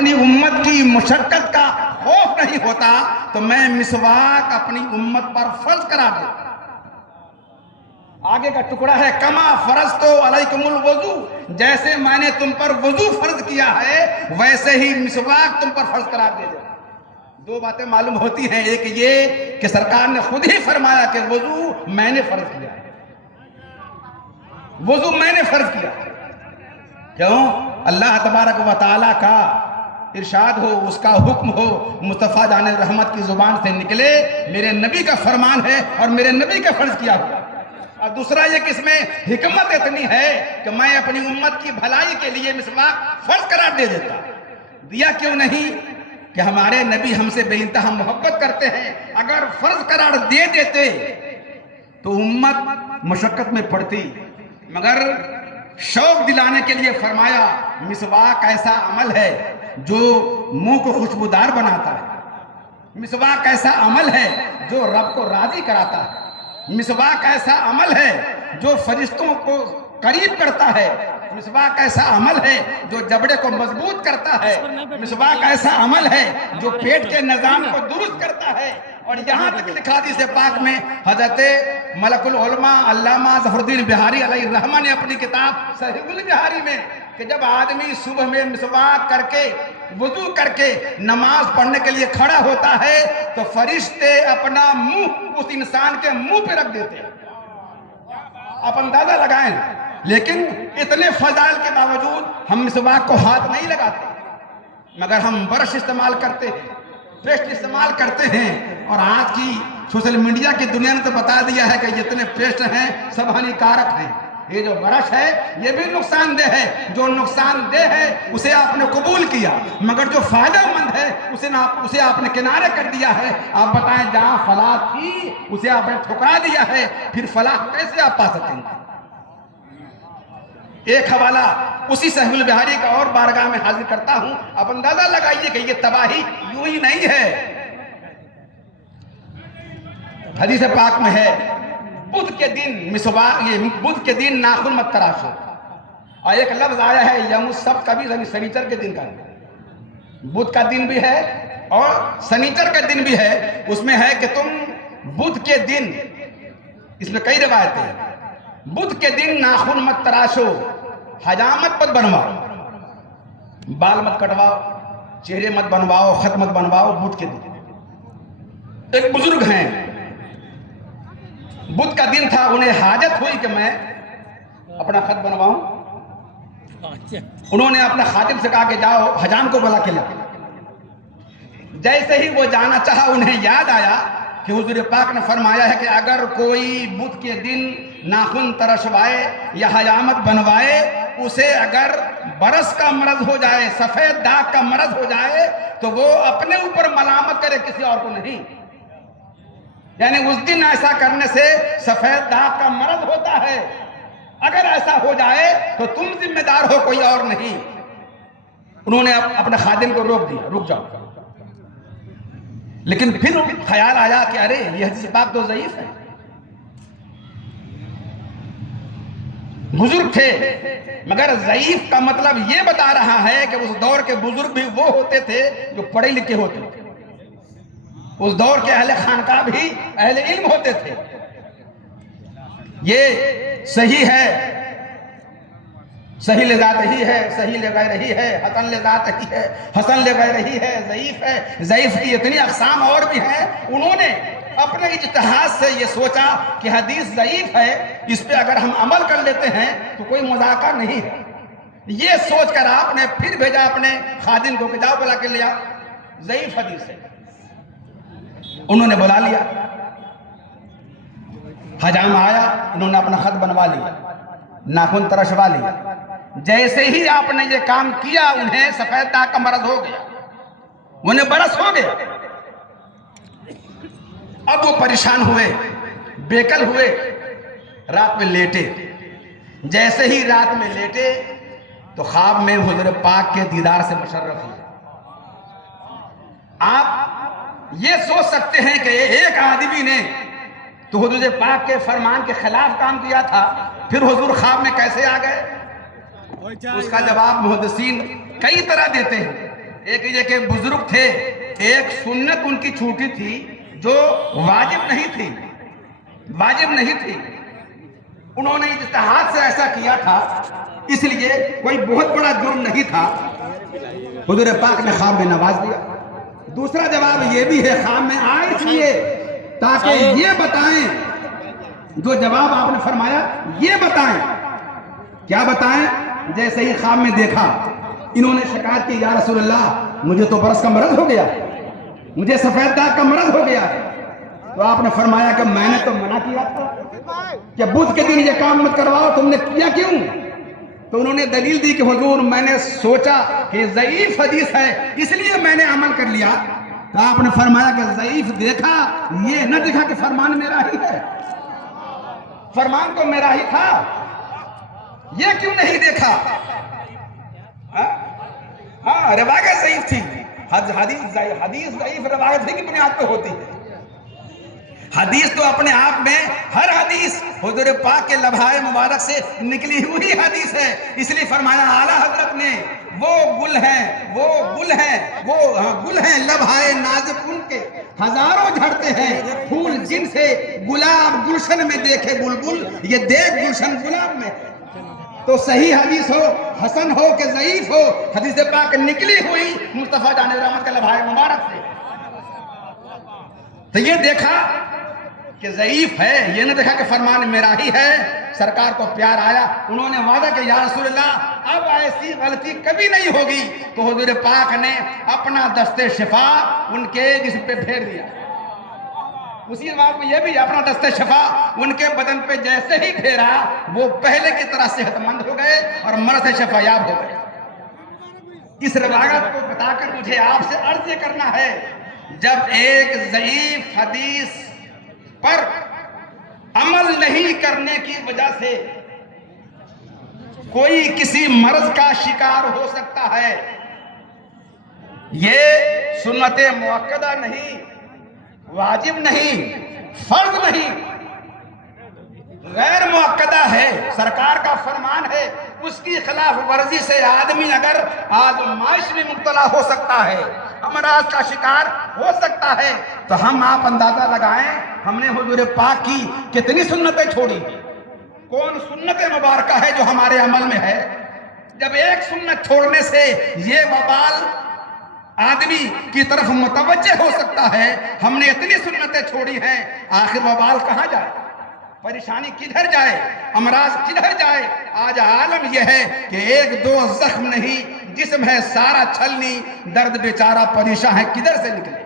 اپنی امت کی مشقت کا خوف نہیں ہوتا تو میں مسواک اپنی امت پر فرض کرا دیتا۔ آگے کا ٹکڑا ہے کما فرضت علیکم الوضو، جیسے میں نے تم پر وضو فرض کیا ہے ویسے ہی مسواک تم پر فرض کرا دے جائے۔ دو باتیں معلوم ہوتی ہیں، ایک یہ کہ سرکار نے خود ہی فرمایا کہ وضو میں نے فرض کیا، وضو میں نے فرض کیا۔ کیوں؟ اللہ تبارک و تعالیٰ کا ارشاد ہو، اس کا حکم ہو، مصطفیٰ جان رحمت کی زبان سے نکلے، میرے نبی کا فرمان ہے اور میرے نبی کا فرض کیا ہوا۔ اور دوسرا یہ کہ اس میں حکمت اتنی ہے کہ میں اپنی امت کی بھلائی کے لیے مسواک فرض قرار دے دیتا۔ دیا کیوں نہیں؟ کہ ہمارے نبی ہم سے بے انتہا محبت کرتے ہیں، اگر فرض قرار دے دیتے تو امت مشقت میں پڑتی، مگر شوق دلانے کے لیے فرمایا مسواک ایسا عمل ہے جو منہ کو خوشبودار بناتا ہے، مسواک ایسا عمل ہے جو رب کو راضی کراتا ہے، مسواک ایسا عمل ہے جو فرشتوں کو قریب کرتا ہے، مسواک ایسا عمل ہے جو جبڑے کو مضبوط کرتا ہے، مسواک ایسا عمل ہے جو پیٹ کے نظام کو درست کرتا ہے۔ اور یہاں تک لکھا حدیث پاک میں حضرت ملک العلماء علامہ ظفر الدین بہاری علیہ الرحمہ نے اپنی کتاب صحیح البہاری میں کہ جب آدمی صبح میں مسواک کر کے وضو کر کے نماز پڑھنے کے لیے کھڑا ہوتا ہے تو فرشتے اپنا منہ اس انسان کے منہ پہ رکھ دیتے ہیں۔ آپ اندازہ لگائیں، لیکن اتنے فضائل کے باوجود ہم مسواک کو ہاتھ نہیں لگاتے، مگر ہم برش استعمال کرتے ہیں، پیسٹ استعمال کرتے ہیں۔ اور آج کی سوشل میڈیا کی دنیا نے تو بتا دیا ہے کہ جتنے پیسٹ ہیں سب ہانیکارک ہیں۔ یہ جو برش ہے یہ بھی نقصان دہ ہے، جو نقصان دہ ہے اسے آپ نے قبول کیا، مگر جو فائدہ مند ہے اسے آپ نے کنارے کر دیا ہے۔ آپ بتائیں جہاں فلاح تھی اسے آپ نے ٹھکرا دیا ہے، پھر فلاح کیسے آپ پا سکیں گے؟ ایک حوالہ اسی صحیح البہاری کا اور بارگاہ میں حاضر کرتا ہوں، آپ اندازہ لگائیے کہ یہ تباہی یوں ہی نہیں ہے۔ حدیث پاک میں ہے بدھ کے دن مسواک، یہ بدھ کے دن ناخن مت تراشو، اور ایک لفظ آیا ہے یوم السبت کا بھی، یعنی سنیچر کے دن کا، بدھ کا دن بھی ہے اور سنیچر کا دن بھی ہے۔ اس میں ہے کہ تم بدھ کے دن، اس میں کئی روایتیں ہیں، بدھ کے دن ناخن مت تراشو، حجامت مت بنواؤ، بال مت کٹواؤ، چہرے مت بنواؤ، خط مت بنواؤ بدھ کے دن۔ ایک بزرگ ہیں، بدھ کا دن تھا، انہیں حاجت ہوئی کہ میں اپنا خط بنواؤں، انہوں نے اپنا خادم سے کہا کہ جاؤ حجام کو بلا کے لا۔ جیسے ہی وہ جانا چاہا انہیں یاد آیا کہ حضور پاک نے فرمایا ہے کہ اگر کوئی بدھ کے دن ناخن ترشوائے یا حجامت بنوائے، اسے اگر برس کا مرض ہو جائے، سفید داغ کا مرض ہو جائے تو وہ اپنے اوپر ملامت کرے، کسی اور کو نہیں۔ یعنی اس دن ایسا کرنے سے سفید داغ کا مرض ہوتا ہے، اگر ایسا ہو جائے تو تم ذمہ دار ہو، کوئی اور نہیں۔ انہوں نے اپنے خادم کو روک دیا، رک جاؤ، لیکن پھر خیال آیا کہ ارے یہ حدیث پاک تو ضعیف ہے۔ بزرگ تھے، مگر ضعیف کا مطلب یہ بتا رہا ہے کہ اس دور کے بزرگ بھی وہ ہوتے تھے جو پڑھے لکھے ہوتے تھے، اس دور کے اہل خانقاہ بھی اہل علم ہوتے تھے۔ یہ صحیح ہے، صحیح لذات ہی ہے، صحیح لغیر ہی ہے، حسن لذات ہی ہے، حسن لغیر ہی ہے، ضعیف ہے، ضعیف کی اتنی اقسام اور بھی ہیں۔ انہوں نے اپنے اجتہاد سے یہ سوچا کہ حدیث ضعیف ہے، اس پہ اگر ہم عمل کر لیتے ہیں تو کوئی مذاکرہ نہیں ہے۔ یہ سوچ کر آپ نے پھر بھیجا اپنے خادم کو کہ جاؤ بلا کے لیا، ضعیف حدیث ہے۔ انہوں نے بلا لیا، حجام آیا، انہوں نے اپنا خط بنوا لیا، ناخن ترشوا لیا۔ جیسے ہی آپ نے یہ کام کیا انہیں سفید داغ کا مرض ہو گیا، انہیں برس ہو گیا۔ اب وہ پریشان ہوئے، بےکل ہوئے، رات میں لیٹے۔ جیسے ہی رات میں لیٹے تو خواب میں حضور پاک کے دیدار سے مشرف ہوئے۔ آپ یہ سوچ سکتے ہیں کہ ایک آدمی نے تو حضور پاک کے فرمان کے خلاف کام کیا تھا، پھر حضور خواب میں کیسے آ گئے؟ اس کا جواب محدثین کئی طرح دیتے ہیں۔ ایک یہ کہ بزرگ تھے، ایک سنت ان کی چھوٹی تھی جو واجب نہیں تھی، انہوں نے اجتہاد سے ایسا کیا تھا، اس لیے کوئی بہت بڑا جرم نہیں تھا، حضور پاک نے خواب میں نواز دیا۔ دوسرا جواب یہ بھی ہے، خواب میں آئے اس لیے تاکہ یہ بتائیں، جو جواب آپ نے فرمایا یہ بتائیں، کیا بتائیں؟ جیسے ہی خواب میں دیکھا، انہوں نے شکایت کی، یا رسول اللہ مجھے تو برس کا مرض ہو گیا، مجھے سفید داغ کا مرض ہو گیا۔ تو آپ نے فرمایا کہ میں نے تو منع کیا تھا کہ بدھ کے دن یہ کام مت کرواؤ، تم نے کیا کیوں؟ تو انہوں نے دلیل دی کہ حضور میں نے سوچا کہ ضعیف حدیث ہے اس لیے میں نے عمل کر لیا۔ تو آپ نے فرمایا کہ ضعیف دیکھا، یہ نہ دیکھا کہ فرمان میرا ہی ہے، فرمان تو میرا ہی تھا، یہ کیوں نہیں دیکھا؟ ہاں روایت ضعیف تھی، حدیث ضعیف روایت ہی کی بنیاد پہ ہوتی ہے۔ حدیث تو اپنے آپ میں ہر حدیث حضور پاک کے لبھائے مبارک سے نکلی ہوئی حدیث ہے، اس لیے فرمایا اعلیٰ حضرت نے وہ گل ہیں لبھائے نازک ان کے ہزاروں جھڑتے ہیں پھول جن سے گلاب گلشن میں دیکھے بلبل، یہ دیکھ گلشن گلاب میں۔ تو صحیح حدیث ہو، حسن ہو کہ ضعیف ہو، حدیث پاک نکلی ہوئی مصطفیٰ جان رحمت کے لبھائے مبارک سے۔ تو یہ دیکھا کہ ضعیف ہے، یہ نہ دیکھا کہ فرمان میرا ہی ہے۔ سرکار کو پیار آیا، انہوں نے وعدہ کہ یا رسول اللہ اب ایسی غلطی کبھی نہیں ہوگی۔ تو حضور پاک نے اپنا دست شفا ان کے جسم پہ پھیر دیا۔ اسی بات میں یہ بھی اپنا دست شفا ان کے بدن پہ جیسے ہی پھیرا، وہ پہلے کی طرح صحت مند ہو گئے اور مرض سے شفا یاب ہو گئے۔ اس روایت کو بتا کر مجھے آپ سے عرض یہ کرنا ہے، جب ایک ضعیف حدیث پر عمل نہیں کرنے کی وجہ سے کوئی کسی مرض کا شکار ہو سکتا ہے، یہ سنت مؤکدہ نہیں، واجب نہیں، فرض نہیں، غیر مؤکدہ ہے، سرکار کا فرمان ہے، اس کی خلاف ورزی سے آدمی اگر آزمائش میں مبتلا ہو سکتا ہے، امراض کا شکار ہو سکتا ہے، تو ہم آپ اندازہ لگائیں ہم نے حضور پاک کی کتنی سنتیں چھوڑی، کون سنت مبارکہ ہے جو ہمارے عمل میں ہے؟ جب ایک سنت چھوڑنے سے یہ وبال آدمی کی طرف متوجہ ہو سکتا ہے، ہم نے اتنی سنتیں چھوڑی ہیں، آخر وبال کہاں جائے؟ پریشانی کدھر جائے؟ امراض کدھر جائے؟ آج عالم یہ ہے کہ ایک دو زخم نہیں، جسم ہے سارا چھلنی، درد بیچارہ پریشان ہے، کدھر سے نکلے؟